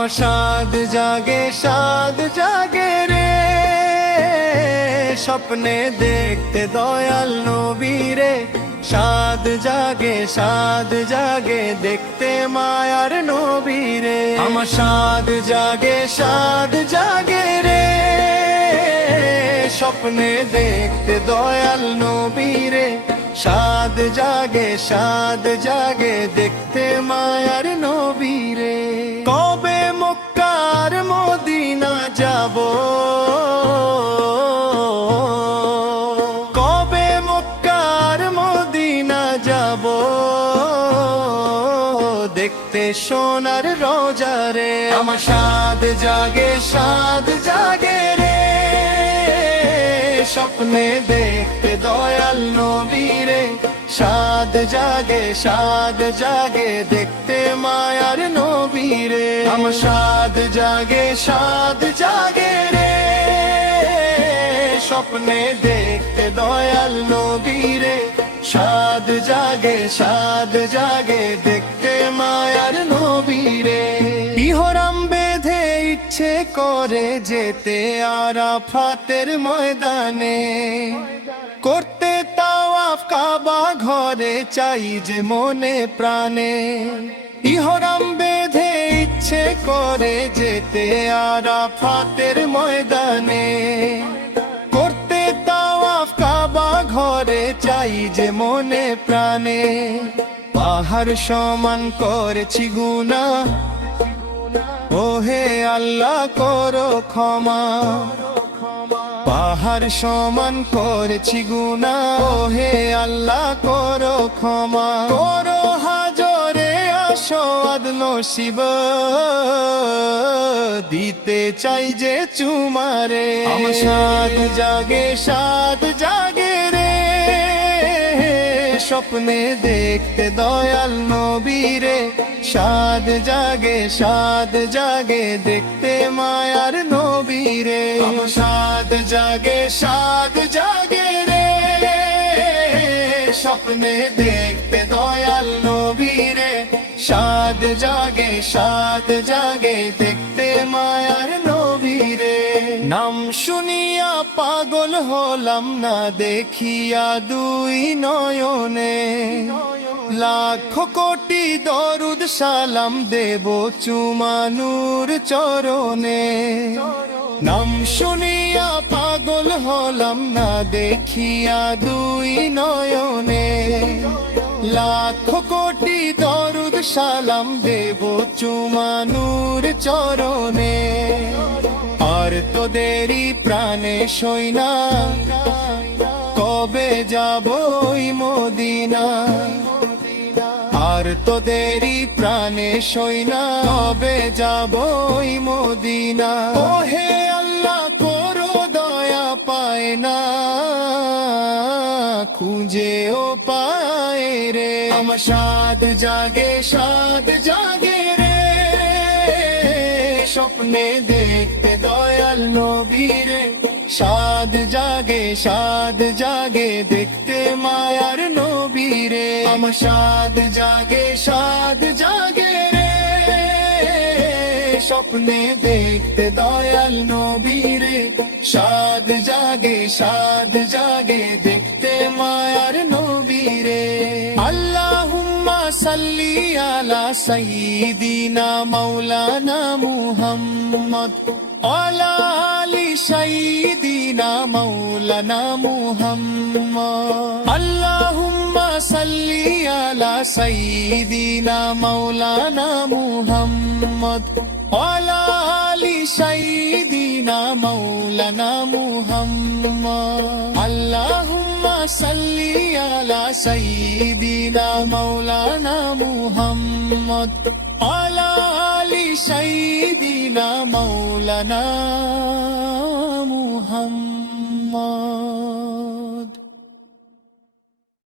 আমার সাদ জাগে রে, স্বপ্নে দেখতে দয়াল নবীরে। সাদ জাগে দেখতে মায়ার নবীরে। আমার সাদ জাগে রে, স্বপ্নে দেখতে দয়াল নবীরে। সাদ জাগে দেখতে মায়ার নবীরে। কবে মক্কার মদিনা যাব, কবে মক্কার মদিনা যাব, দেখতে সোনার রোজারে। আমার সাদ জাগে রে, স্বপ্নে দেখতে দয়াল নবীরে। সাদ জাগে দেখতে মায়ার নবীরে। আমার সাদ জাগে রে, স্বপ্নে দেখতে দয়াল নবীরে। সাদ জাগে দেখতে মায়ার নবীরে। ইহরাম বেঁধে ইচ্ছে করে যেতে আরাফাতের ময়দানে, করতে তাওয়াফ কাবা ঘরে চাই যে মনে প্রাণে। ইহরাম বেঁধে ইচ্ছে করে যেতে আরাফাতের ময়দানে, করতে তাওয়াফ কাবা ঘরে চাই যে মনে প্রাণে। পাহাড় সমান করেছি গুনাহ, ওহে আল্লাহ করো ক্ষমা। পাহাড় সমান করেছি গুনাহ, ওহে আল্লাহ করো ক্ষমা। করো হাজরে আসওয়াদ নসিব, দিতে চাই যে চুমারে। আমার সাদ জাগে রে, স্বপ্নে দেখতে দয়াল নবীরে। সাদ জাগে দেখতে মায়ার নবীরে। আমার সাদ জাগে রে, স্বপ্নে দেখতে দয়াল নবীরে। সাদ জাগে দেখতে মায়ার নবীরে। নাম শুনিয়া পাগল হলাম না দেখিয়া দুই নয়নে, লাখ কোটি দরুদ সালাম দেব চুমানুর চরণে। নাম শুনিয়া পাগল হলাম না দেখিয়া দুই নয়নে, লাখ কোটি দরুদ সালাম দেব চুমানুর চরণে। আর তোদেরই প্রাণে সইনা, কবে যাব ওই মদিনা। আর তোদেরই প্রাণে সইনা, কবে যাব ওই মদিনা। ওহে আল্লাহ করো দয়া, পায় না খুঁজে ও পায় রে। আমার সাদ জাগে রে, স্বপ্নে দেখতে দয়াল নবীরে। সাদ জাগে দেখতে মায়ার নবীরে। আমার সাদ জাগে রে, স্বপ্নে দেখতে দয়াল নবীরে। সাদ জাগে দেখতে মায়ার নবীরে। আল্লাহুম্মা সাল্লি আলা সাইয়্যিদিনা মাওলানা মুহাম্মদ, আলা আলি সাইয়্যিদিনা মাওলানা মুহাম্মদ। আল্লাহুম্মা সাল্লি আলা সাইয়্যিদিনা মাওলানা মুহাম্মদ, আলা আলি সাইয়্যিদিনা মাওলানা মুহাম্মদ। আল্লাহুম্মা সাল্লি আলা সাইয়্যিদিনা মাওলানা মুহাম্মদ, আলা আলি সাইয়্যিদিনা মাওলানা মুহাম্মদ।